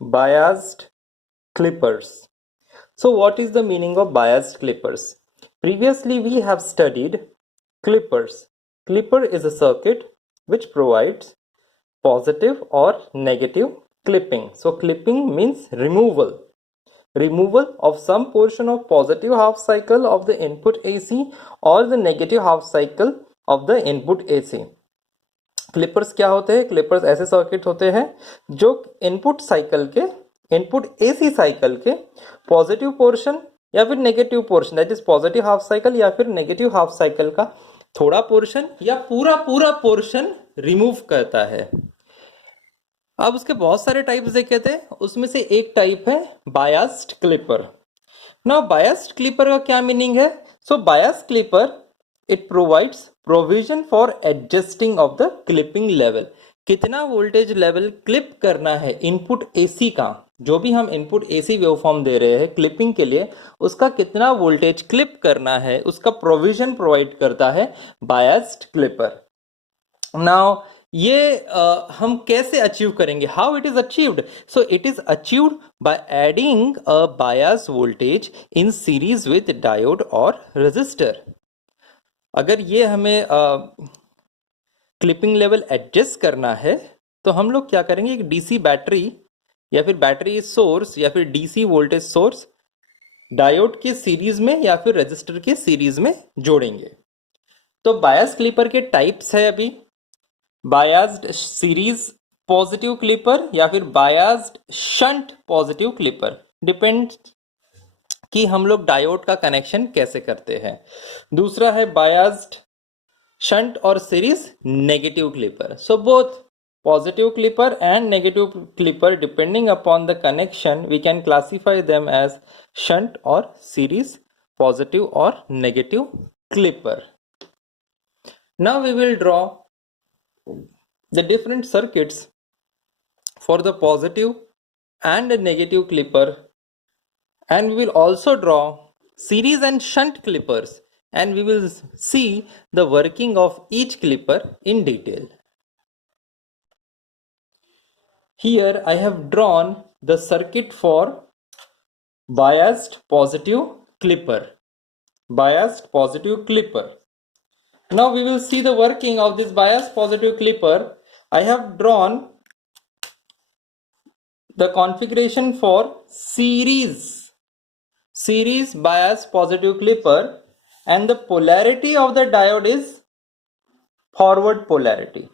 biased clippers. So what is the meaning of biased clippers? Previously we have studied clippers. Clipper is a circuit which provides positive or negative clipping. So clipping means removal of some portion of positive half cycle of the input AC or the negative half cycle of the input AC. Clippers क्या होते हैं? Clippers ऐसे circuit होते हैं जो input AC cycle के positive portion या फिर negative portion, that is positive half cycle या फिर नेगेटिव हाफ साइकिल का थोड़ा पोर्शन या पूरा पोर्शन रिमूव करता है। अब उसके बहुत सारे टाइप्स देखे थे, उसमें से एक टाइप है biased clipper. Now biased clipper का क्या मीनिंग है? So biased clipper it provides provision for adjusting of the clipping level. कितना वोल्टेज लेवल क्लिप करना है इनपुट एसी का, जो भी हम इनपुट एसी वेवफॉर्म दे रहे हैं क्लिपिंग के लिए, उसका कितना वोल्टेज क्लिप करना है उसका प्रोविजन प्रोवाइड करता है बायस्ड क्लिपर। नाउ ये हम कैसे अचीव करेंगे? How it is achieved? So it is achieved by adding a bias voltage in series with diode और रेजिस्टर। अगर ये हमें क्लिपिंग लेवल एडजस्ट करना है तो हम लोग क्या करेंगे, एक डीसी बैटरी या फिर बैटरी सोर्स या फिर डीसी वोल्टेज सोर्स डायोड के सीरीज में या फिर रेजिस्टर के सीरीज में जोड़ेंगे। तो बायस क्लिपर के टाइप्स है अभी, बायस्ड सीरीज पॉजिटिव क्लिपर या फिर biased shunt positive clipper, depend कि हम लोग डायोड का कनेक्शन कैसे करते हैं। दूसरा है बायस्ड शंट और series negative clipper. So both positive clipper and negative clipper, depending upon the connection, we can classify them as shunt or series positive or negative clipper. Now we will draw the different circuits for the positive and negative clipper, and we will also draw series and shunt clippers, and we will see the working of each clipper in detail. Here I have drawn the circuit for biased positive clipper. Biased positive clipper. Now we will see the working of this biased positive clipper. I have drawn the configuration for series biased positive clipper, and the polarity of the diode is forward polarity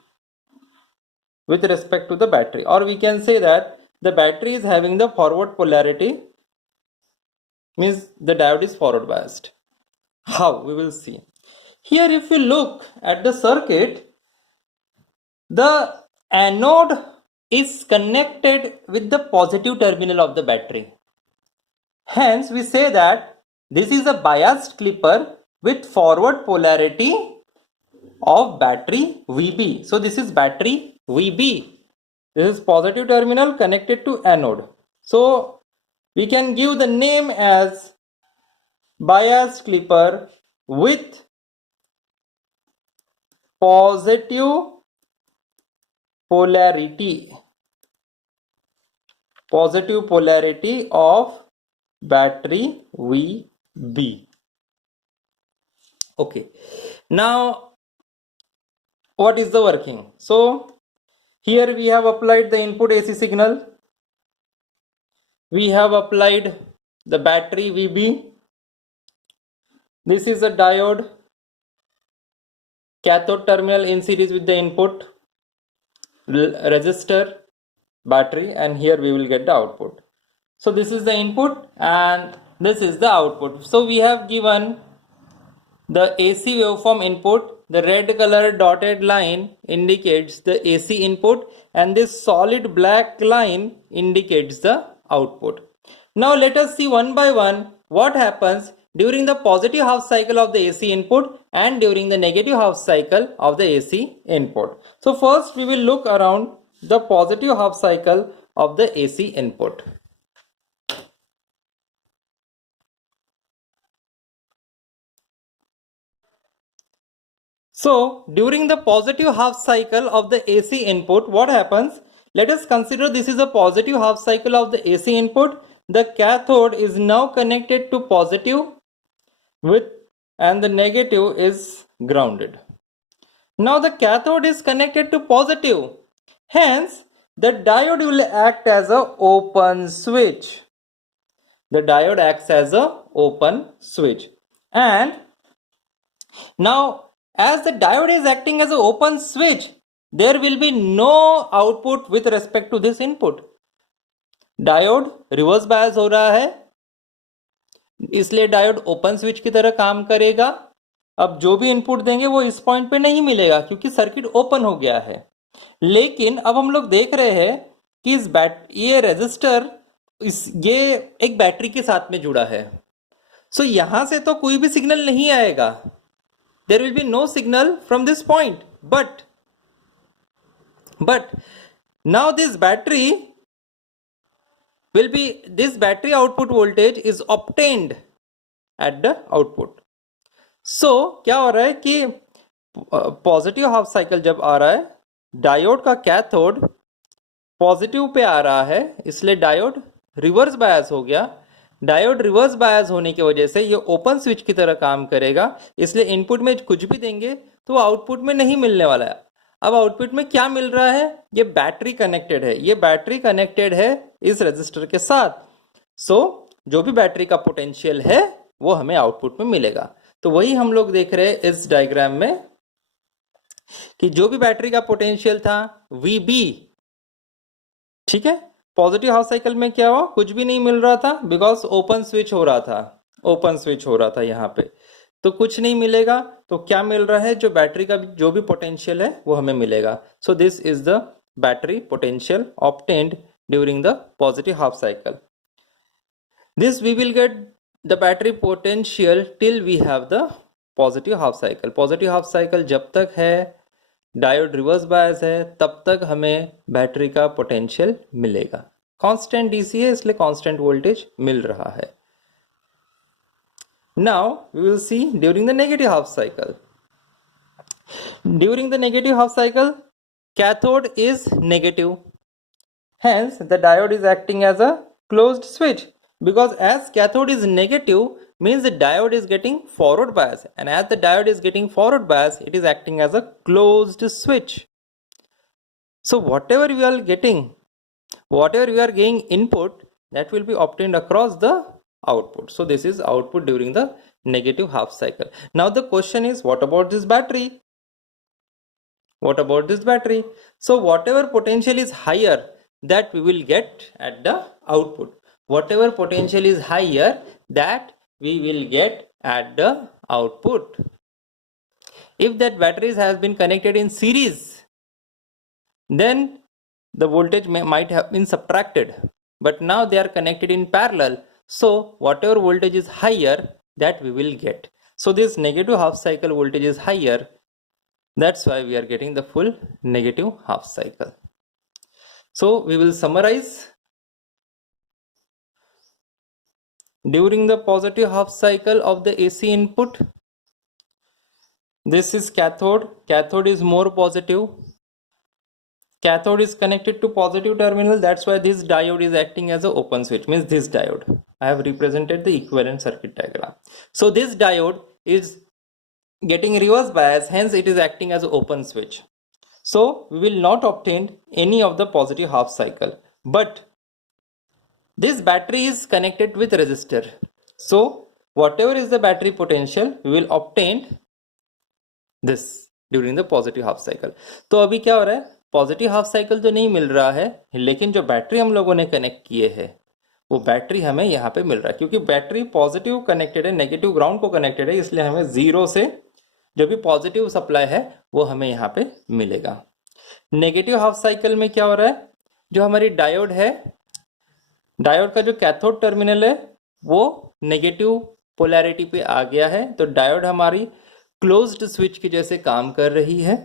with respect to the battery, or we can say that the battery is having the forward polarity, means the diode is forward biased. How? We will see. Here if you look at the circuit, the anode is connected with the positive terminal of the battery. Hence we say that this is a biased clipper with forward polarity of battery VB. So this is battery VB. This is positive terminal connected to anode. So we can give the name as biased clipper with positive polarity of battery VB. Okay, now what is the working? So here we have applied the input AC signal, we have applied the battery VB, this is a diode, cathode terminal in series with the input, resistor, battery, and here we will get the output. So this is the input and this is the output. So we have given the AC waveform input. The red color dotted line indicates the AC input and this solid black line indicates the output. Now let us see one by one what happens during the positive half cycle of the AC input and during the negative half cycle of the AC input. So first we will look around the positive half cycle of the AC input. So during the positive half cycle of the AC input, what happens? Let us consider this is a positive half cycle of the AC input. The cathode is now connected to positive with and the negative is grounded. Now the cathode is connected to positive. Hence, the diode will act as a open switch. The diode acts as a open switch. And now, as the diode is acting as an open switch, there will be no output with respect to this input. Diode reverse bias हो रहा है, इसलिए diode open switch की तरह काम करेगा. अब जो भी इनपुट देंगे वो इस पॉइंट पे नहीं मिलेगा क्योंकि सर्किट ओपन हो गया है. लेकिन अब हम लोग देख रहे हैं कि ये रेजिस्टर ये एक बैटरी के साथ में जुड़ा है. सो यहां से तो कोई भी सिग्नल नहीं आएगा. There will be no signal from this point, but now this battery output voltage is obtained at the output. So क्या हो रहा है कि पॉजिटिव हाफ साइकिल जब आ रहा है, डायोड का कैथोड पॉजिटिव पे आ रहा है, इसलिए डायोड रिवर्स बायस हो गया. डायोड रिवर्स बायस होने की वजह से ये ओपन स्विच की तरह काम करेगा, इसलिए इनपुट में कुछ भी देंगे तो आउटपुट में नहीं मिलने वाला है. अब आउटपुट में क्या मिल रहा है? ये बैटरी कनेक्टेड है. ये बैटरी कनेक्टेड है इस रेजिस्टर के साथ. सो जो भी बैटरी का पोटेंशियल है वो हमें आउटपुट में मिलेगा. तो वही हम लोग देख रहे हैं इस डायग्राम में कि जो भी बैटरी का पोटेंशियल था VB, ठीक है, पॉजिटिव हाफ साइकिल में क्या हुआ? कुछ भी नहीं मिल रहा था बिकॉज ओपन स्विच हो रहा था यहाँ पे, तो कुछ नहीं मिलेगा. तो क्या मिल रहा है? जो बैटरी का जो भी पोटेंशियल है वो हमें मिलेगा. So this is the battery potential obtained during the positive half cycle. This we will get the battery potential till we have the positive half cycle. Positive half cycle जब तक है, डायोड रिवर्स बायस है, तब तक हमें battery का potential मिलेगा. Constant DC है इसलिए कांस्टेंट वोल्टेज मिल रहा है. Now we will see during the negative half cycle. During the negative half cycle cathode is negative. Hence, the diode is acting as a closed switch because as cathode is negative means the diode is getting forward bias, and as the diode is getting forward bias, it is acting as a closed switch. So whatever we are getting input, that will be obtained across the output. So this is output during the negative half cycle. Now the question is, what about this battery? So whatever potential is higher, that we will get at the output. Whatever potential is higher, that we will get at the output. If that batteries has been connected in series, then the voltage might have been subtracted, but now they are connected in parallel. So whatever voltage is higher, that we will get. So this negative half cycle voltage is higher. That's why we are getting the full negative half cycle. So we will summarize. During the positive half cycle of the AC input, this is cathode. Cathode is more positive. Cathode is connected to positive terminal. That's why this diode is acting as an open switch. Means this diode. I have represented the equivalent circuit diagram. So this diode is getting reverse bias. Hence it is acting as an open switch. So we will not obtain any of the positive half cycle, but this battery is connected with resistor. So whatever is the battery potential, we will obtain this during the positive half cycle. तो अभी क्या हो रहा है? Positive half cycle तो नहीं मिल रहा है, लेकिन जो बैटरी हम लोगों ने कनेक्ट किए हैं वो बैटरी हमें यहाँ पे मिल रहा है. क्योंकि बैटरी पॉजिटिव कनेक्टेड है, नेगेटिव ग्राउंड को कनेक्टेड है, इसलिए हमें जीरो से जो भी पॉजिटिव सप्लाई है वो हमें यहाँ पे मिलेगा. नेगेटिव हाफ साइकिल में क्या हो रहा है? जो हमारी डायोड है, डायोड का जो कैथोड टर्मिनल है वो नेगेटिव पोलैरिटी पे आ गया है, तो डायोड हमारी क्लोज्ड स्विच की जैसे काम कर रही है.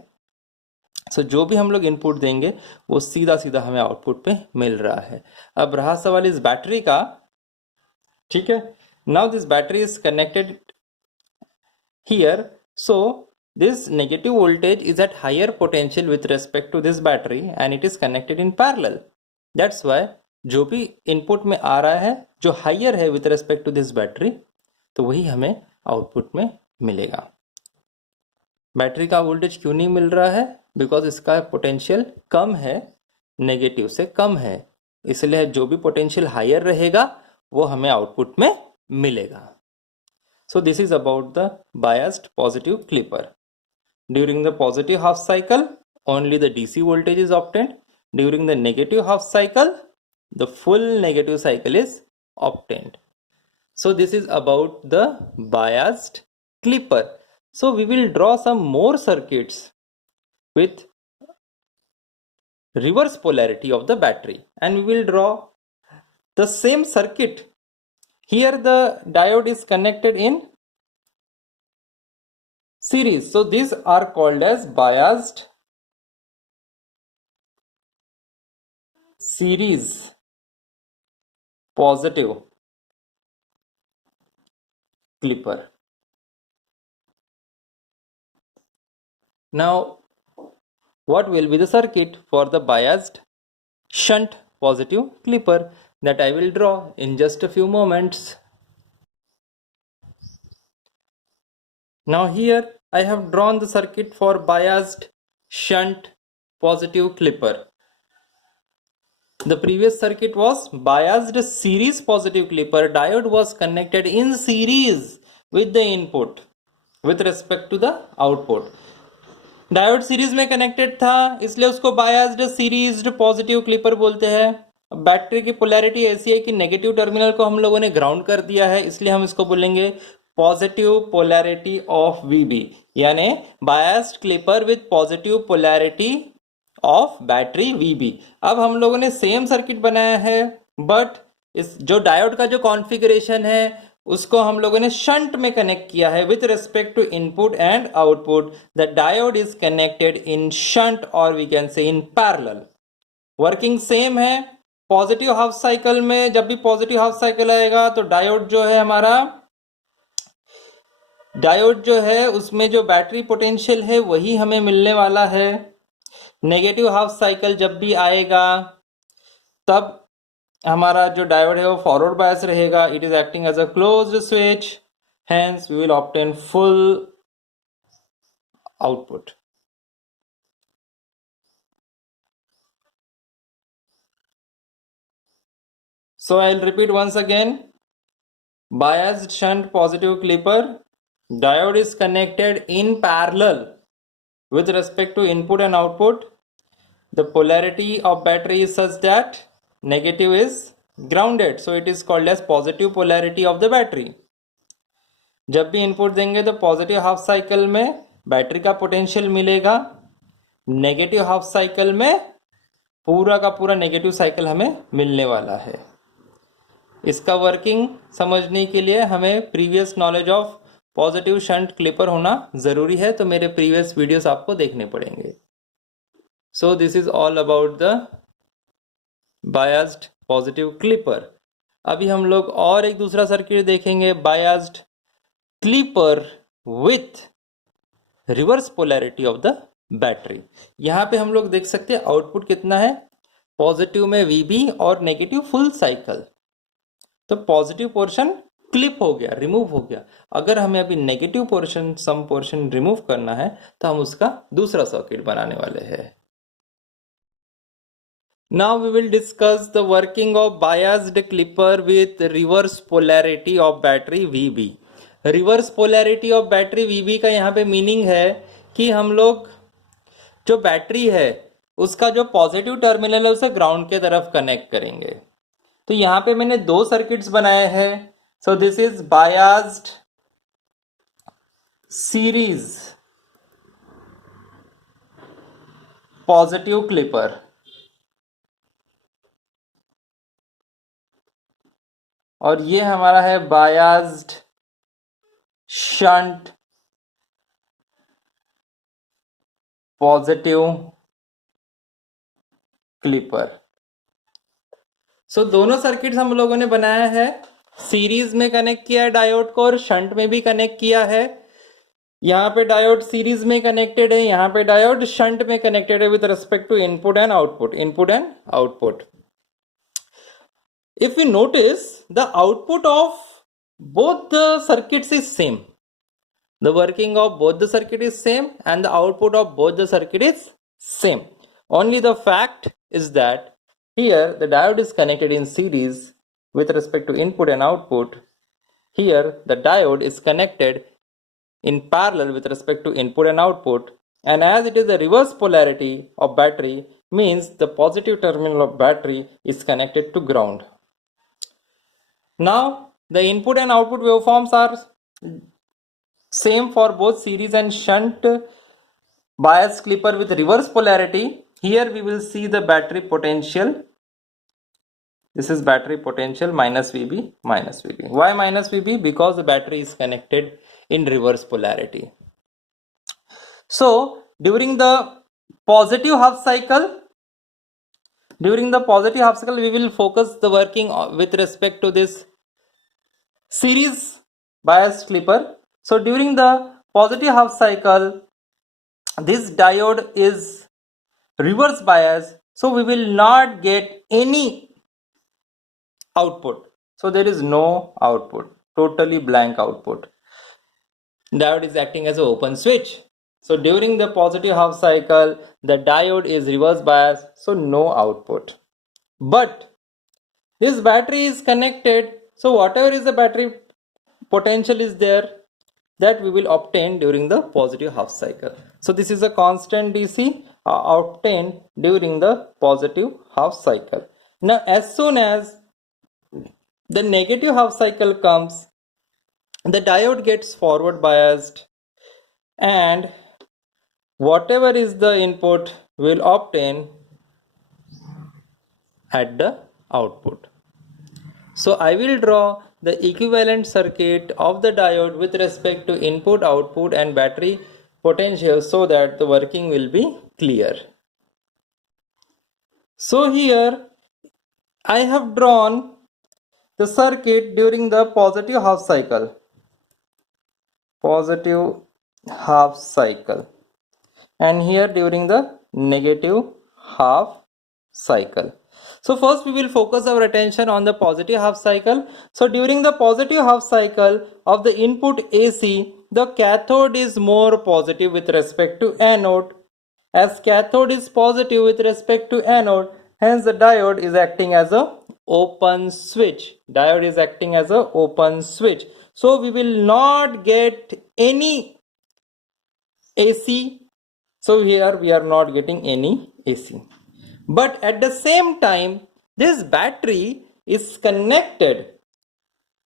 सो जो भी हम लोग इनपुट देंगे वो सीधा सीधा हमें आउटपुट पे मिल रहा है. अब रहा सवाल इस बैटरी का, ठीक है. Now this battery is connected here. So this negative voltage is at higher potential with respect to this battery and it is connected in parallel. That's why जो भी इनपुट में आ रहा है जो हाइयर है with respect to this battery, तो वही हमें आउटपुट में मिलेगा. बैटरी का वोल्टेज क्यों नहीं मिल रहा है? बिकॉज इसका पोटेंशियल कम है, नेगेटिव से कम है, इसलिए जो भी पोटेंशियल हायर रहेगा वो हमें आउटपुट में मिलेगा. So this is about the biased positive clipper. During the positive half cycle, only the DC voltage is obtained. During the negative half cycle, the full negative cycle is obtained. So this is about the biased clipper. So we will draw some more circuits with reverse polarity of the battery, and we will draw the same circuit. Here the diode is connected in series. So these are called as biased series positive clipper. Now, what will be the circuit for the biased shunt positive clipper? That I will draw in just a few moments. Now here I have drawn the circuit for biased shunt positive clipper. The previous circuit was biased series positive clipper. Diode was connected in series with the input with respect to the output. Diode series में connected था इसलिए उसको biased series positive clipper बोलते हैं. Battery की polarity ऐसी है कि नेगेटिव टर्मिनल को हम लोगों ने ग्राउंड कर दिया है, इसलिए हम इसको बोलेंगे पॉजिटिव पोलैरिटी ऑफ वीबी, यानी biased clipper with positive polarity of battery V B. अब हम लोगों ने सेम सर्किट बनाया है, बट इस जो डायोड का जो कॉन्फ़िगरेशन है उसको हम लोगों ने शंट में कनेक्ट किया है with respect to input and output. The diode is connected in shunt or we can say in parallel. Working same है. पॉजिटिव हाफ साइकिल में जब भी पॉजिटिव हाफ साइकिल आएगा तो डायोड जो है हमारा, डायोड जो है उसमें जो बैटरी पोटेंशियल है वही हमें मिलने वाला है. नेगेटिव हाफ साइकिल जब भी आएगा तब हमारा जो डायोड है वो फॉरवर्ड बायस रहेगा. It is acting as a closed switch, hence we will obtain full output. So I'll repeat once again. Biased shunt positive clipper, diode is connected in parallel with respect to input and output. The polarity of battery is such that negative is grounded, so it is called as positive polarity of the battery. जब भी input देंगे तो positive half cycle में battery का potential मिलेगा, negative half cycle में पूरा का पूरा नेगेटिव साइकिल हमें मिलने वाला है. इसका वर्किंग समझने के लिए हमें previous knowledge of positive shunt clipper होना जरूरी है, तो मेरे प्रीवियस वीडियोस आपको देखने पड़ेंगे. सो this is all about the biased positive clipper. अभी हम लोग और एक दूसरा सर्किट देखेंगे, biased clipper with reverse polarity of the battery. यहां पे हम लोग देख सकते हैं आउटपुट कितना है, पॉजिटिव में वीबी और नेगेटिव फुल साइकिल. तो पॉजिटिव पोर्शन क्लिप हो गया, रिमूव हो गया. अगर हमें अभी negative portion some portion remove करना है तो हम उसका दूसरा सर्किट बनाने वाले हैं. Now we will discuss the working of biased clipper with reverse polarity of battery VB. Reverse polarity of battery VB का यहाँ पे मीनिंग है कि हम लोग जो बैटरी है उसका जो पॉजिटिव टर्मिनल है उसे ग्राउंड के तरफ कनेक्ट करेंगे. तो यहाँ पे मैंने दो सर्किट्स बनाए हैं. सो this is biased series positive clipper और ये हमारा है बायस्ड शंट पॉजिटिव क्लिपर. सो दोनों सर्किट्स हम लोगों ने बनाया है, सीरीज में कनेक्ट किया है डायोड को और शंट में भी कनेक्ट किया है. यहाँ पे डायोड सीरीज में कनेक्टेड है, यहाँ पे डायोड शंट में कनेक्टेड है with respect to input and output. If we notice, the output of both the circuits is same. The working of both the circuit is same and the output of both the circuit is same. Only the fact is that here the diode is connected in series with respect to input and output. Here the diode is connected in parallel with respect to input and output, and as it is the reverse polarity of battery, means the positive terminal of battery is connected to ground. Now the input and output waveforms are same for both series and shunt bias clipper with reverse polarity. Here we will see the battery potential. This is battery potential minus VB. Why minus VB? Because the battery is connected in reverse polarity. So during the positive half cycle, we will focus the working with respect to this series bias clipper. So during the positive half cycle, this diode is reverse bias, so we will not get any output. So there is no output, totally blank output. Diode is acting as an open switch. So during the positive half cycle, the diode is reverse bias, so no output. But this battery is connected, so whatever is the battery potential is there, that we will obtain during the positive half cycle. So this is a constant DC obtained during the positive half cycle. Now as soon as the negative half cycle comes, the diode gets forward biased and whatever is the input will obtain at the output. So I will draw the equivalent circuit of the diode with respect to input, output and battery potential so that the working will be clear. So here I have drawn the circuit during the positive half cycle. And here during the negative half cycle. So first we will focus our attention on the positive half cycle. So during the positive half cycle of the input AC, the cathode is more positive with respect to anode. As cathode is positive with respect to anode, hence the diode is acting as a open switch. So we will not get any AC. So here we are not getting any AC. But at the same time, this battery is connected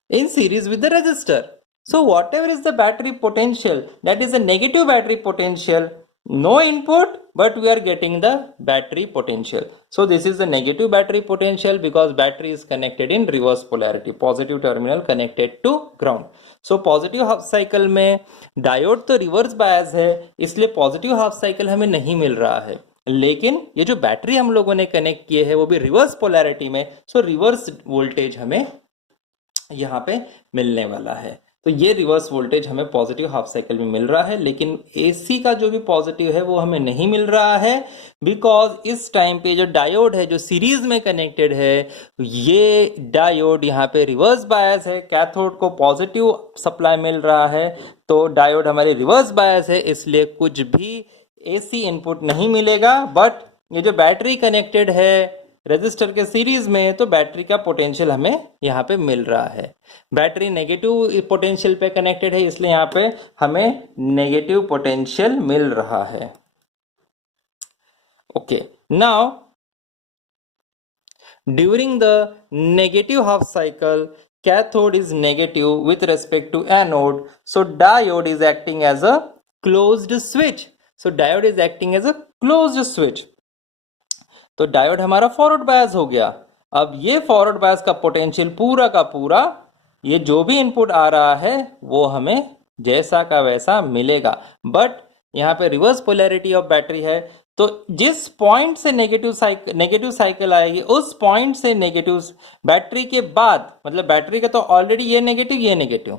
in series with the resistor. So whatever is the battery potential, that is a negative battery potential, no input, but we are getting the battery potential. So this is the negative battery potential because battery is connected in reverse polarity, positive terminal connected to ground. So positive half cycle में diode तो reverse bias है, इसलिए positive half cycle हमें नहीं मिल रहा है, लेकिन ये जो बैटरी हम लोगों ने कनेक्ट किए है वो भी रिवर्स पोलैरिटी में, सो रिवर्स वोल्टेज हमें यहाँ पे मिलने वाला है. तो ये रिवर्स वोल्टेज हमें पॉजिटिव हाफ साइकिल में मिल रहा है, लेकिन एसी का जो भी पॉजिटिव है वो हमें नहीं मिल रहा है, बिकॉज इस टाइम पे जो डायोड है जो सीरीज में कनेक्टेड है, ये डायोड यहाँ पे रिवर्स बायस है, कैथोड को पॉजिटिव सप्लाई मिल रहा है, तो डायोड हमारे रिवर्स बायस है, इसलिए कुछ भी एसी इनपुट नहीं मिलेगा. बट ये जो बैटरी कनेक्टेड है रेजिस्टर के सीरीज में, तो बैटरी का पोटेंशियल हमें यहाँ पे मिल रहा है. बैटरी नेगेटिव पोटेंशियल पे कनेक्टेड है, इसलिए यहाँ पे हमें नेगेटिव पोटेंशियल मिल रहा है. Okay, now during the negative half cycle, cathode is negative with respect to anode, so diode is acting as a closed switch. So diode is acting as a closed switch. तो diode हमारा forward bias हो गया. अब ये forward bias का potential पूरा का पूरा, ये जो भी इनपुट आ रहा है वो हमें जैसा का वैसा मिलेगा. बट यहाँ पे रिवर्स पोलैरिटी ऑफ बैटरी है, तो जिस पॉइंट से नेगेटिव साइकिल आएगी उस पॉइंट से नेगेटिव बैटरी के बाद, मतलब बैटरी का तो ऑलरेडी ये नेगेटिव,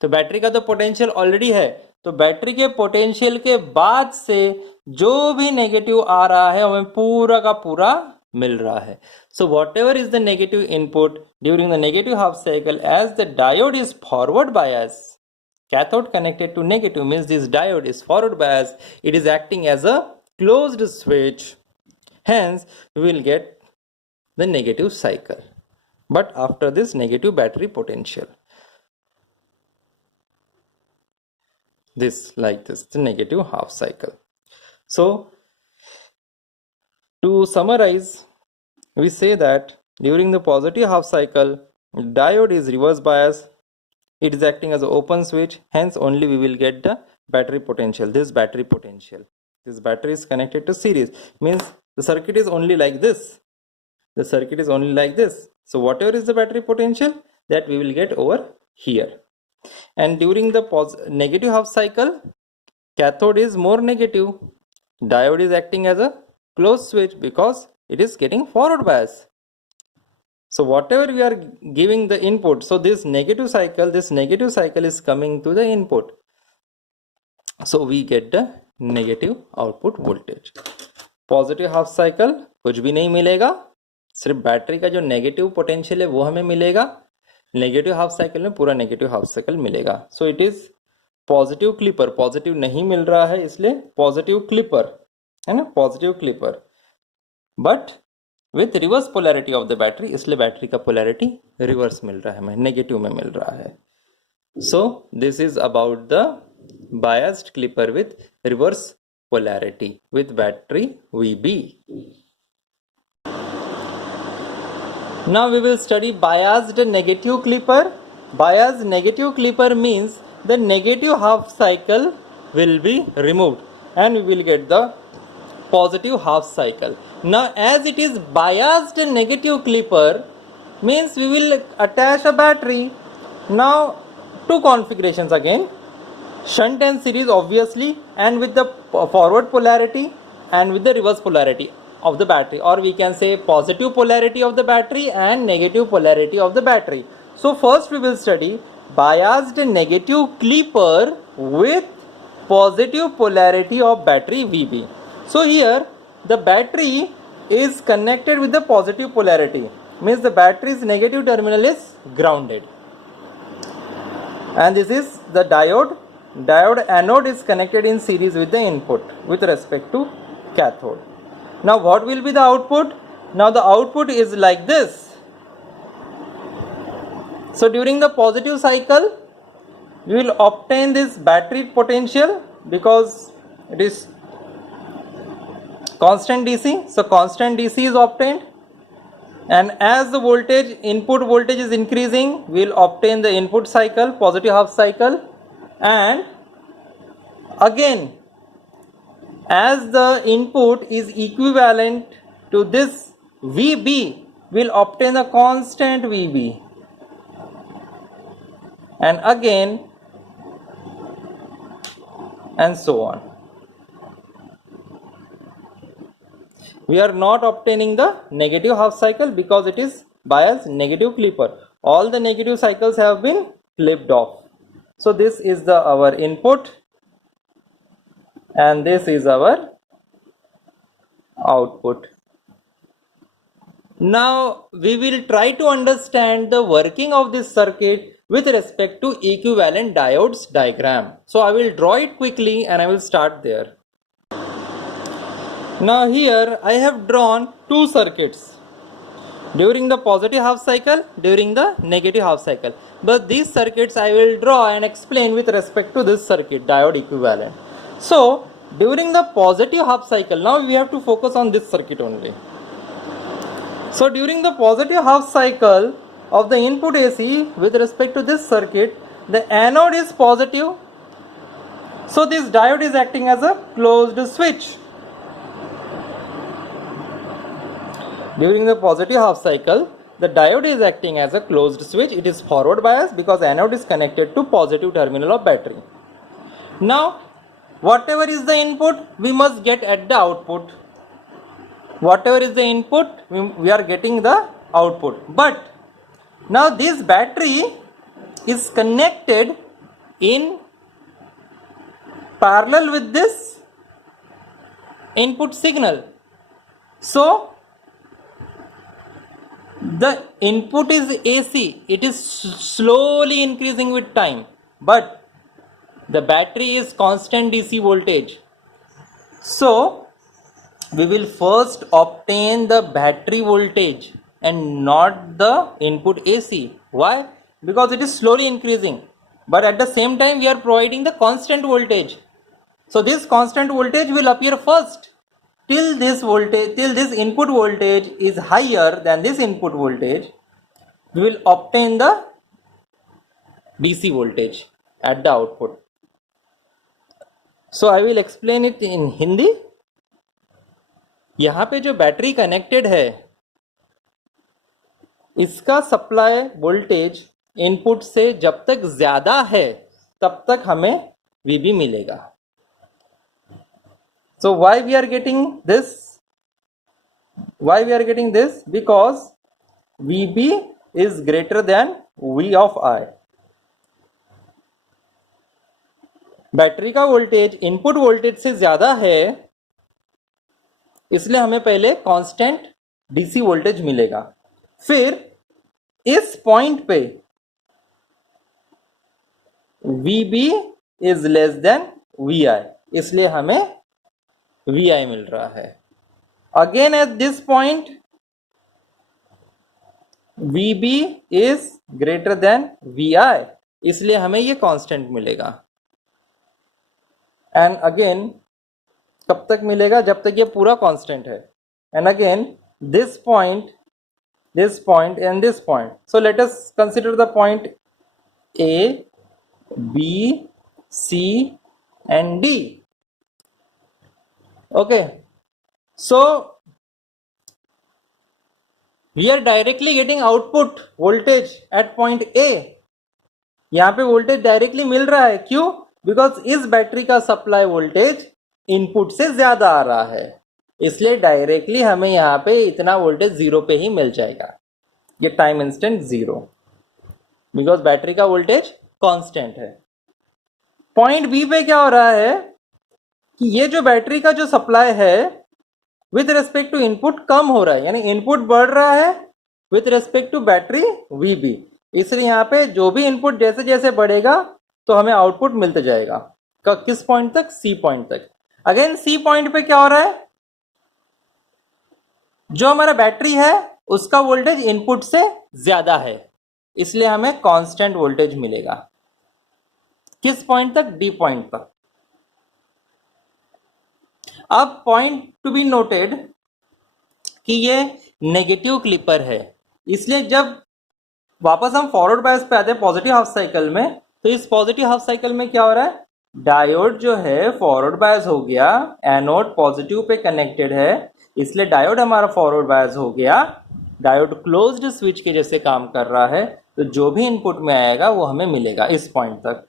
तो बैटरी का तो पोटेंशियल ऑलरेडी है, तो बैटरी के पोटेंशियल के बाद से जो भी नेगेटिव आ रहा है हमें पूरा का पूरा मिल रहा है. So whatever is the negative input during the negative half cycle, as the diode is forward bias, cathode connected to negative means this diode is forward bias, it is acting as a closed switch, hence we will get the negative cycle, but after this negative battery potential, this like this, the negative half cycle. So to summarize, we say that during the positive half cycle, diode is reverse bias, it is acting as an open switch, hence only we will get the battery potential. This battery potential, this battery is connected to series, means the circuit is only like this, the circuit is only like this. So whatever is the battery potential, that we will get over here. And during the negative half cycle, cathode is more negative, diode is acting as a closed switch because it is getting forward bias. So whatever we are giving the input, so this negative cycle is coming to the input, so we get the negative output voltage. Positive half cycle कुछ भी नहीं मिलेगा, सिर्फ battery का जो negative potential है वो हमें मिलेगा. नेगेटिव हाफ साइकिल में पूरा नेगेटिव हाफ साइकिल मिलेगा. So it is positive clipper, positive नहीं मिल रहा है इसलिए पॉजिटिव क्लिपर है ना, positive clipper, but with reverse polarity of the battery, इसलिए बैटरी का पोलैरिटी रिवर्स मिल रहा है, हमें नेगेटिव में मिल रहा है. सो this is about the biased clipper with reverse polarity with battery VB. Now we will study biased negative clipper. Biased negative clipper means the negative half cycle will be removed and we will get the positive half cycle. Now as it is biased negative clipper means we will attach a battery. Now two configurations again, shunt and series obviously, and with the forward polarity and with the reverse polarity of the battery, or we can say positive polarity of the battery and negative polarity of the battery. So first we will study biased negative clipper with positive polarity of battery VB. So here the battery is connected with the positive polarity, means the battery's negative terminal is grounded, and this is the diode anode is connected in series with the input with respect to cathode. Now what will be the output? Now the output is like this. So during the positive cycle we will obtain this battery potential because it is constant DC, so constant DC is obtained, and as the voltage, input voltage is increasing, we will obtain the input cycle, positive half cycle, and again as the input is equivalent to this VB, we will obtain a constant VB, and again and so on. We are not obtaining the negative half cycle because it is biased negative clipper. All the negative cycles have been clipped off. So this is our input and this is our output. Now we will try to understand the working of this circuit with respect to equivalent diodes diagram. So I will draw it quickly and I will start there. Now here I have drawn two circuits during the positive half cycle, during the negative half cycle, but these circuits I will draw and explain with respect to this circuit, diode equivalent. So during the positive half cycle, now we have to focus on this circuit only. So during the positive half cycle of the input AC with respect to this circuit, the anode is positive, so this diode is acting as a closed switch. During the positive half cycle, the diode is acting as a closed switch. It is forward bias because anode is connected to positive terminal of battery. Now, whatever is the input, we must get at the output. Whatever is the input, we are getting the output. But now this battery is connected in parallel with this input signal. So the input is AC, it is slowly increasing with time, but the battery is constant DC voltage. So we will first obtain the battery voltage and not the input AC. Why? Because it is slowly increasing, but at the same time we are providing the constant voltage. So this constant voltage will appear first till this input voltage is higher than this input voltage. We will obtain the DC voltage at the output. So I will explain it in Hindi. यहाँ पे जो battery connected है इसका supply voltage input से जब तक ज्यादा है तब तक हमें VB मिलेगा. So why we are getting this? Because VB is greater than V of I. Battery का वोल्टेज इनपुट वोल्टेज से ज्यादा है, इसलिए हमें पहले कांस्टेंट डीसी वोल्टेज मिलेगा. फिर इस पॉइंट पे VB is less than VI, इसलिए हमें VI मिल रहा है. Again at this point VB is greater than VI, इसलिए हमें ये कांस्टेंट मिलेगा. एंड अगेन कब तक मिलेगा? जब तक ये पूरा कांस्टेंट है. And again this point and this point. So let us consider the point A, B, C and D. Okay, so we are directly getting output voltage at point A. यहाँ पे वोल्टेज डायरेक्टली मिल रहा है. क्यों? Because इस battery का supply voltage input से ज्यादा आ रहा है, इसलिए डायरेक्टली हमें यहाँ पे इतना वोल्टेज जीरो पे ही मिल जाएगा. ये time instant zero, because battery का वोल्टेज कांस्टेंट है. पॉइंट बी पे क्या हो रहा है कि ये जो बैटरी का जो सप्लाई है विथ रेस्पेक्ट टू इनपुट कम हो रहा है, यानी इनपुट बढ़ रहा है with respect to battery VB. इसलिए यहाँ पे जो भी इनपुट जैसे जैसे बढ़ेगा तो हमें आउटपुट मिलते जाएगा. किस पॉइंट तक? सी पॉइंट तक. अगेन सी पॉइंट पे क्या हो रहा है? जो हमारा बैटरी है उसका वोल्टेज इनपुट से ज्यादा है, इसलिए हमें कांस्टेंट वोल्टेज मिलेगा. किस पॉइंट तक? डी पॉइंट तक. अब पॉइंट टू बी नोटेड कि ये नेगेटिव क्लिपर है, इसलिए जब वापस हम फॉरवर्ड बायस पे आते हैं पॉजिटिव हाफ साइकिल में, तो इस पॉजिटिव हाफ साइकिल में क्या हो रहा है? डायोड जो है फॉरवर्ड बायस हो गया, एनोड पॉजिटिव पे कनेक्टेड है, इसलिए डायोड हमारा फॉरवर्ड बायस हो गया. डायोड क्लोज्ड स्विच के जैसे काम कर रहा है, तो जो भी इनपुट में आएगा वो हमें मिलेगा इस पॉइंट तक.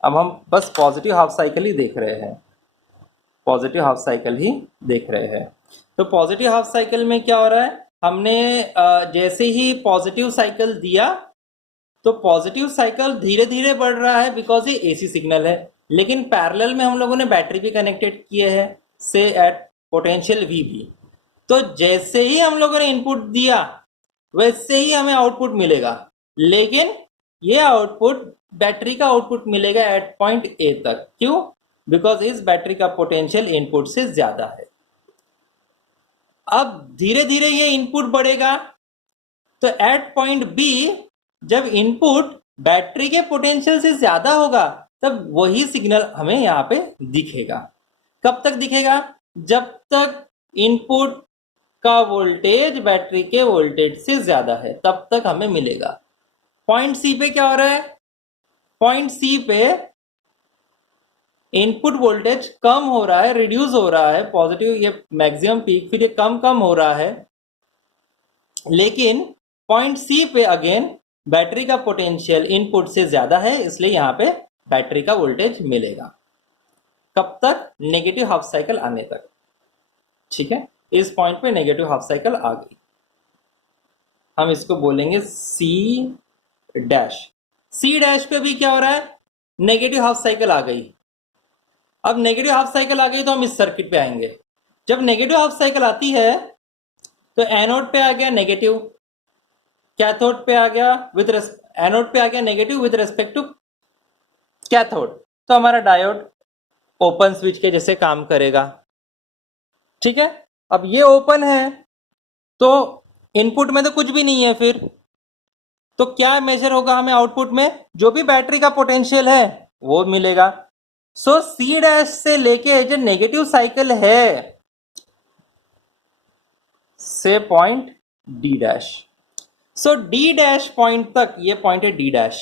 अब हम बस पॉजिटिव हाफ साइकिल ही देख रहे हैं, तो पॉजिटिव हाफ साइकिल में क्या हो रहा है? हमने जैसे ही पॉजिटिव साइकिल दिया तो पॉजिटिव साइकिल धीरे धीरे बढ़ रहा है बिकॉज ये AC सिग्नल है, लेकिन पैरेलल में हम लोगों ने बैटरी भी कनेक्टेड किए हैं से एट पोटेंशियल VB. तो जैसे ही हम लोगों ने इनपुट दिया वैसे ही हमें आउटपुट मिलेगा, लेकिन ये आउटपुट बैटरी का आउटपुट मिलेगा एट पॉइंट A तक. क्यों? बिकॉज इस बैटरी का पोटेंशियल इनपुट से ज्यादा है. अब धीरे धीरे ये इनपुट बढ़ेगा, तो एट पॉइंट B जब इनपुट बैटरी के पोटेंशियल से ज्यादा होगा तब वही सिग्नल हमें यहाँ पे दिखेगा. कब तक दिखेगा? जब तक इनपुट का वोल्टेज बैटरी के वोल्टेज से ज्यादा है तब तक हमें मिलेगा. पॉइंट सी पे क्या हो रहा है? पॉइंट सी पे इनपुट वोल्टेज कम हो रहा है, रिड्यूस हो रहा है. पॉजिटिव ये मैक्सिमम पीक, फिर ये कम हो रहा है, लेकिन पॉइंट सी पे अगेन बैटरी का पोटेंशियल इनपुट से ज्यादा है, इसलिए यहाँ पे बैटरी का वोल्टेज मिलेगा. कब तक? नेगेटिव हाफ साइकिल आने तक. ठीक है, इस पॉइंट पे नेगेटिव हाफ साइकिल आ गई. हम इसको बोलेंगे C डैश. C डैश पे भी क्या हो रहा है? नेगेटिव हाफ साइकिल आ गई। अब नेगेटिव हाफ साइकिल आ गई तो हम इस सर्किट पे आएंगे। जब नेगेटिव हाफ साइकिल आती है तो एनोड पे आ गया नेगेटिव, कैथोड पे आ गया एनोड पे आ गया negative with respect to cathode, तो हमारा डायोड ओपन स्विच के जैसे काम करेगा। ठीक है, अब ये ओपन है तो इनपुट में तो कुछ भी नहीं है, फिर तो क्या मेजर होगा हमें आउटपुट में? जो भी बैटरी का पोटेंशियल है वो मिलेगा। सो सी डैश से लेके जो नेगेटिव साइकिल है से पॉइंट डी डैश, सो डी डैश पॉइंट तक, ये पॉइंट है डी डैश,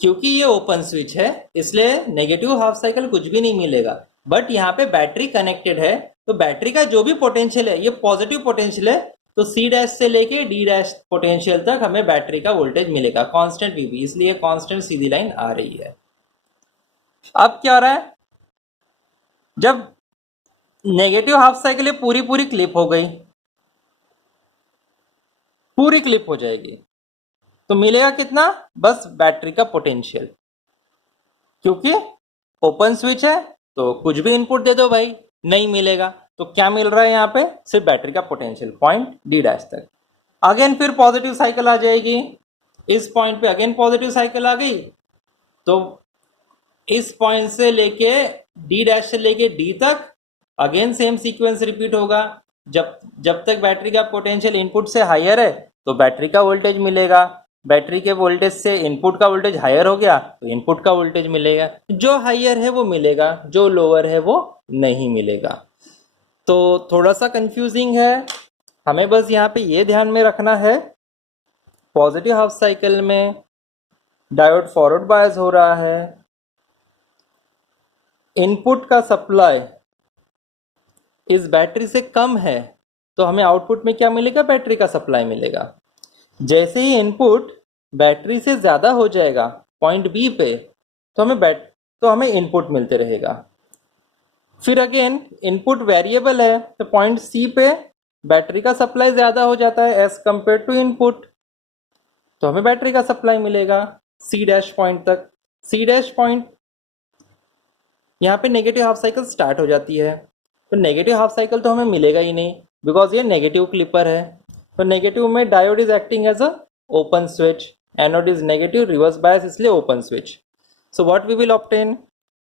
क्योंकि ये ओपन स्विच है इसलिए नेगेटिव हाफ साइकिल कुछ भी नहीं मिलेगा। बट यहाँ पे बैटरी कनेक्टेड है तो बैटरी का जो भी पोटेंशियल है ये पॉजिटिव पोटेंशियल है, तो सी डैश से लेके डी डैश पोटेंशियल तक हमें बैटरी का वोल्टेज मिलेगा कांस्टेंट वीबी, इसलिए कांस्टेंट सीधी लाइन आ रही है। अब क्या हो रहा है, जब नेगेटिव हाफ साइकिल पूरी क्लिप हो गई, पूरी क्लिप हो जाएगी तो मिलेगा कितना? बस बैटरी का पोटेंशियल, क्योंकि ओपन स्विच है तो कुछ भी इनपुट दे दो भाई नहीं मिलेगा। तो क्या मिल रहा है यहाँ पे? सिर्फ बैटरी का पोटेंशियल पॉइंट डी डैश तक। अगेन फिर पॉजिटिव साइकिल आ जाएगी, इस पॉइंट पे अगेन पॉजिटिव साइकिल आ गई तो इस पॉइंट से लेके डी डैश से लेके डी तक अगेन सेम सीक्वेंस रिपीट होगा। जब तक बैटरी का पोटेंशियल इनपुट से हायर है तो बैटरी का वोल्टेज मिलेगा, बैटरी के वोल्टेज से इनपुट का वोल्टेज हायर हो गया तो इनपुट का वोल्टेज मिलेगा, जो हायर है वो मिलेगा, जो लोअर है वो नहीं मिलेगा। तो थोड़ा सा कंफ्यूजिंग है, हमें बस यहाँ पे ये ध्यान में रखना है पॉजिटिव हाफ साइकिल में डायोड फॉरवर्ड बायस हो रहा है, इनपुट का सप्लाई इस बैटरी से कम है तो हमें आउटपुट में क्या मिलेगा? बैटरी का सप्लाई मिलेगा। जैसे ही इनपुट बैटरी से ज्यादा हो जाएगा पॉइंट बी पे तो हमें इनपुट मिलते रहेगा। फिर अगेन इनपुट वेरिएबल है तो पॉइंट सी पे बैटरी का सप्लाई ज्यादा हो जाता है एज कंपेयर टू इनपुट, तो हमें बैटरी का सप्लाई मिलेगा सी डैश पॉइंट तक। सी डैश पॉइंट यहाँ पे नेगेटिव हाफ साइकिल स्टार्ट हो जाती है, तो नेगेटिव हाफ साइकिल तो हमें मिलेगा ही नहीं बिकॉज ये नेगेटिव क्लिपर है। तो नेगेटिव में diode is acting as a open switch, anode is negative, reverse bias इसलिए open switch. So what we will obtain,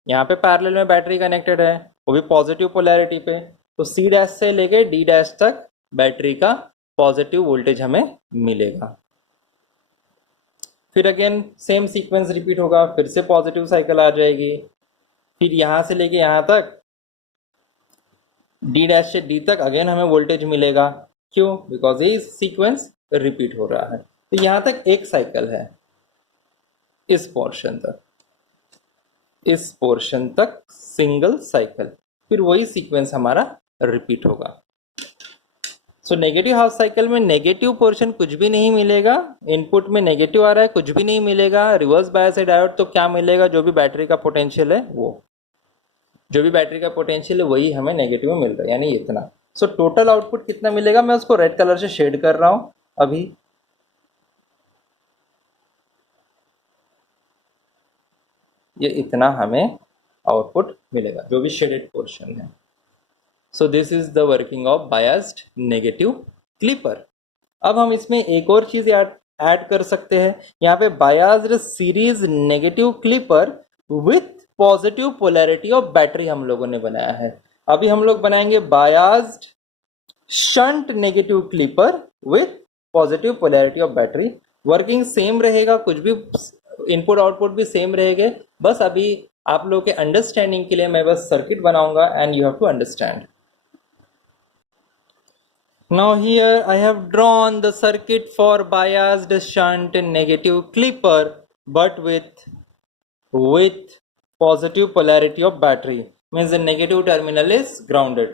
यहाँ पे पैरेलल में बैटरी कनेक्टेड है वो भी पॉजिटिव पोलैरिटी पे, तो सी डैश से लेके डी डैश तक बैटरी का पॉजिटिव वोल्टेज हमें मिलेगा। फिर अगेन सेम सीक्वेंस रिपीट होगा, फिर से पॉजिटिव साइकिल आ जाएगी, फिर यहाँ से लेके यहाँ तक डी डैश से डी तक अगेन हमें वोल्टेज मिलेगा। क्यों? बिकॉज ये सीक्वेंस रिपीट हो रहा है। तो यहाँ तक एक साइकिल है, इस पोर्शन तक, इस पोर्शन तक सिंगल साइकिल, फिर वही सीक्वेंस हमारा रिपीट होगा। सो नेगेटिव हाफ साइकिल में नेगेटिव पोर्शन कुछ भी नहीं मिलेगा, इनपुट में नेगेटिव आ रहा है कुछ भी नहीं मिलेगा, रिवर्स बायस है डायोड तो क्या मिलेगा? जो भी बैटरी का पोटेंशियल है वो, जो भी बैटरी का पोटेंशियल है वही हमें नेगेटिव में मिल रहा है, यानी इतना। सो टोटल आउटपुट कितना मिलेगा? मैं उसको रेड कलर से शेड कर रहा हूं अभी। ये इतना हमें आउटपुट मिलेगा जो भी शेडेड पोर्शन है। सो this is the working of biased negative clipper. अब हम इसमें एक और चीज ऐड कर सकते हैं, यहाँ पे biased series negative clipper with positive polarity of battery हम लोगों ने बनाया है। अभी हम लोग बनाएंगे biased shunt negative clipper with positive polarity of battery. Working same रहेगा, कुछ भी इनपुट आउटपुट भी सेम रहेंगे, बस अभी आप लोगों के अंडरस्टैंडिंग के लिए मैं बस सर्किट बनाऊंगा and you have to understand. Now here I have drawn the circuit for biased shunt negative clipper but with positive polarity of battery, means the negative terminal is grounded.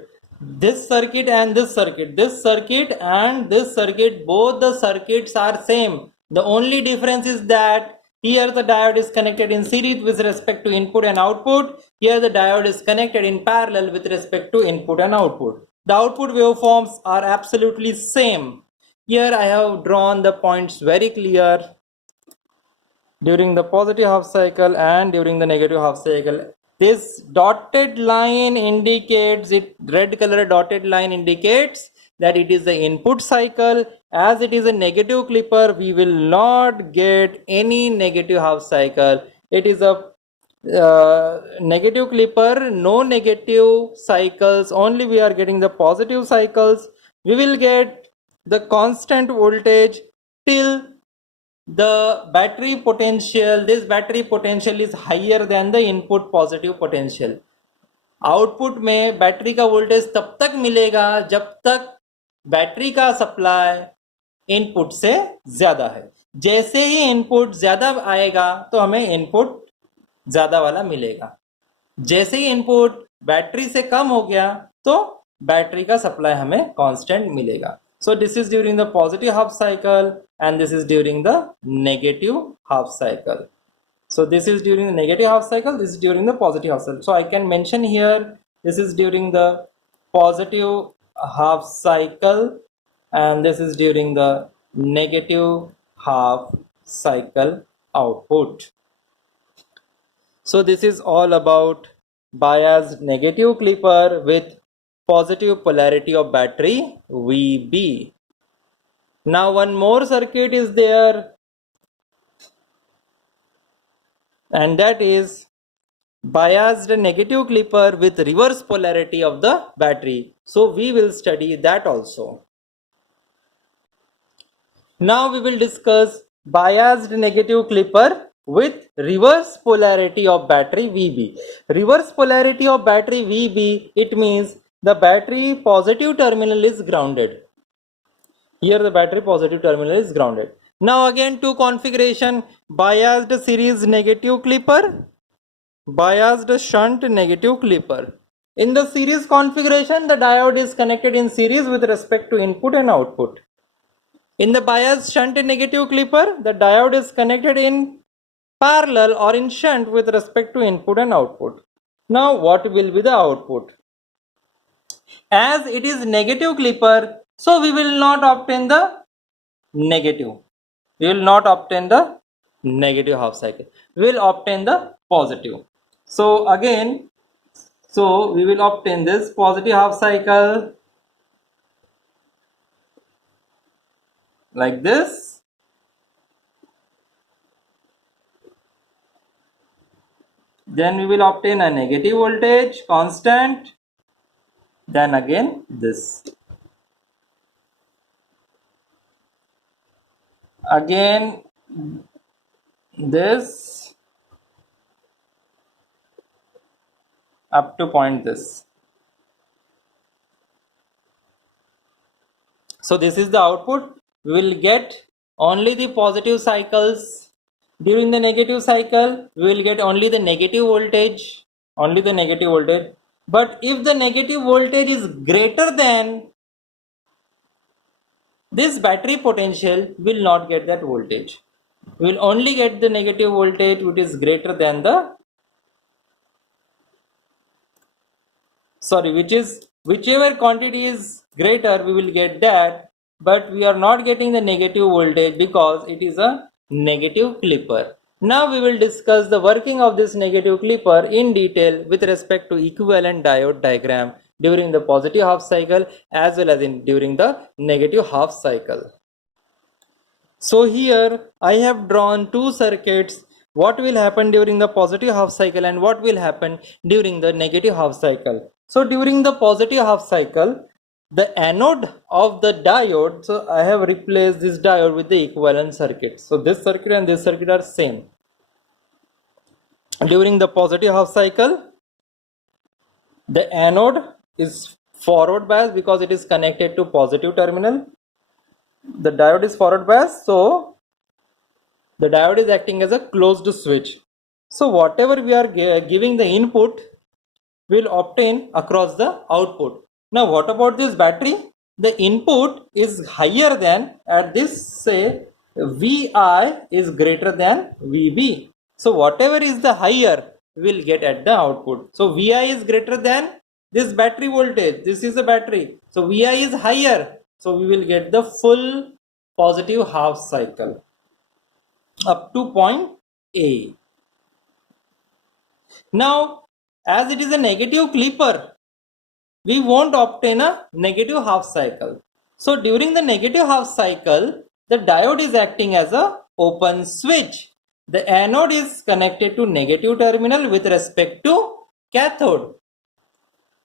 This circuit and this circuit, this circuit and this circuit, both the circuits are same. The only difference is that here the diode is connected in series with respect to input and output. Here the diode is connected in parallel with respect to input and output. The output waveforms are absolutely same. Here I have drawn the points very clear. during the positive half cycle and during the negative half cycle. This dotted line indicates it, red color dotted line indicates that it is the input cycle. As it is a negative clipper, we will not get any negative half cycle. It is a negative clipper, no negative cycles, only we are getting the positive cycles. We will get the constant voltage till the battery potential, this battery potential is higher than the input positive potential. Output में battery का voltage तब तक मिलेगा जब तक battery का supply input से ज्यादा है. जैसे ही इनपुट ज्यादा आएगा तो हमें इनपुट ज्यादा वाला मिलेगा. जैसे ही इनपुट बैटरी से कम हो गया तो बैटरी का सप्लाई हमें कांस्टेंट मिलेगा. So this is during the positive half cycle and this is during the negative half cycle. So this is during the negative half cycle, this is during the positive half cycle. So I can mention here this is during the positive half cycle and this is during the negative half cycle output. So this is all about biased negative clipper with positive polarity of battery VB. Now one more circuit is there and that is biased negative clipper with reverse polarity of the battery. So we will study that also. Now we will discuss biased negative clipper with reverse polarity of battery VB. Reverse polarity of battery VB, it means the battery positive terminal is grounded. Here the battery positive terminal is grounded. Now again two configuration, biased series negative clipper, biased shunt negative clipper. In the series configuration, the diode is connected in series with respect to input and output. In the biased shunt negative clipper, the diode is connected in parallel or in shunt with respect to input and output. Now what will be the output? As it is negative clipper, so we will not obtain the negative. We will not obtain the negative half cycle. We will obtain the positive. So again, so we will obtain this positive half cycle like this. Then we will obtain a negative voltage constant. Then again this. Again this up to point this. So this is the output. We will get only the positive cycles. During the negative cycle, we will get only the negative voltage. Only the negative voltage. But if the negative voltage is greater than this battery potential, we will not get that voltage. We will only get the negative voltage which is greater than the, whichever quantity is greater, we will get that, but we are not getting the negative voltage because it is a negative clipper. Now we will discuss the working of this negative clipper in detail with respect to equivalent diode diagram during the positive half cycle as well as during the negative half cycle. So here I have drawn two circuits. What will happen during the positive half cycle and what will happen during the negative half cycle. So during the positive half cycle, the anode of the diode, so I have replaced this diode with the equivalent circuit. So this circuit and this circuit are same. During the positive half cycle, the anode is forward bias because it is connected to positive terminal. The diode is forward bias, so the diode is acting as a closed switch. So whatever we are giving the input, we will obtain across the output. Now what about this battery? The input is higher than, at this say Vi is greater than Vb. So whatever is the higher, we will get at the output. So Vi is greater than this battery voltage. This is a battery. So Vi is higher. So we will get the full positive half cycle up to point A. Now, as it is a negative clipper, we won't obtain a negative half cycle. So during the negative half cycle, the diode is acting as a open switch. The anode is connected to negative terminal with respect to cathode.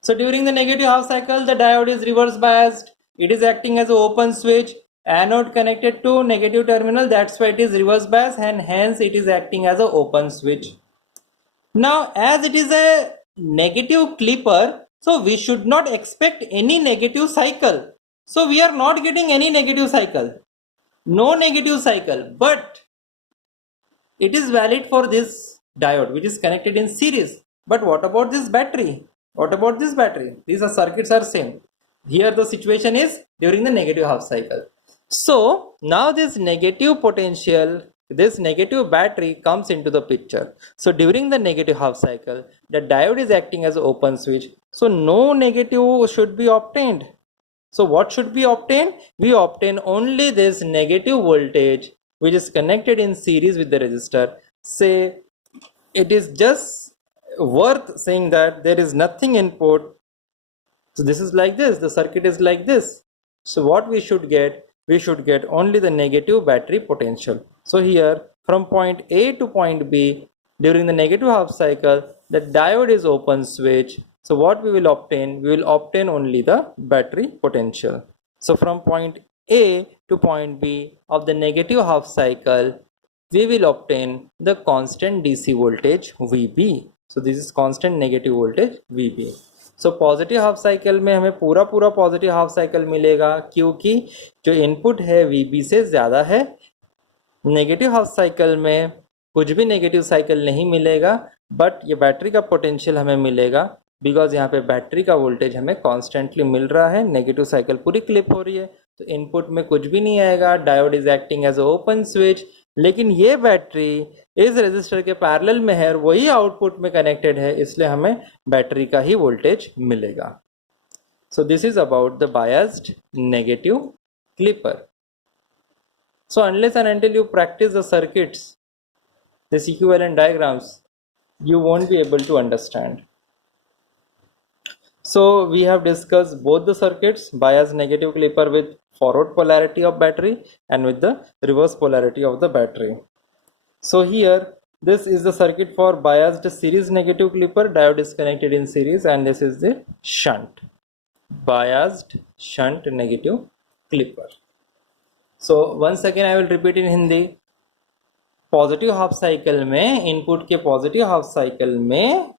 So during the negative half cycle, the diode is reverse biased. It is acting as an open switch. Anode connected to negative terminal, that's why it is reverse biased, and hence it is acting as an open switch. Now, as it is a negative clipper, so we should not expect any negative cycle. So we are not getting any negative cycle. No negative cycle, but it is valid for this diode which is connected in series. But what about this battery? What about this battery? These are circuits are same. Here the situation is during the negative half cycle. So now this negative potential, this negative battery comes into the picture. So during the negative half cycle, the diode is acting as an open switch. So no negative should be obtained. So what should be obtained? We obtain only this negative voltage which is connected in series with the resistor. Say it is just worth saying that there is nothing input. So this is like this, the circuit is like this. So what we should get? We should get only the negative battery potential. So here from point A to point B during the negative half cycle, the diode is open switch. So what we will obtain? We will obtain only the battery potential. So from point A to point B of the negative half cycle, we will obtain the constant DC voltage VB. So this is constant negative voltage VB. So positive half cycle में हमें पूरा positive half cycle मिलेगा क्योंकि जो input है VB से ज़्यादा है. नेगेटिव हाफ साइकिल में कुछ भी नेगेटिव साइकिल नहीं मिलेगा, बट ये बैटरी का पोटेंशियल हमें मिलेगा बिकॉज यहाँ पे बैटरी का वोल्टेज हमें कॉन्स्टेंटली मिल रहा है. नेगेटिव साइकिल पूरी क्लिप हो रही है तो इनपुट में कुछ भी नहीं आएगा. Diode is acting as open switch. लेकिन ये बैटरी इस रेजिस्टर के पैरेलल में है और वही आउटपुट में कनेक्टेड है, इसलिए हमें बैटरी का ही वोल्टेज मिलेगा. So this is about the biased negative clipper. So unless and until you practice the circuits, this equivalent diagrams, you won't be able to understand. So we have discussed both the circuits, bias negative clipper with forward polarity of battery and with the reverse polarity of the battery. So here this is the circuit for biased series negative clipper. Diode is connected in series and this is the shunt, biased shunt negative clipper. So once again I will repeat in Hindi. Positive half cycle में input के positive half cycle में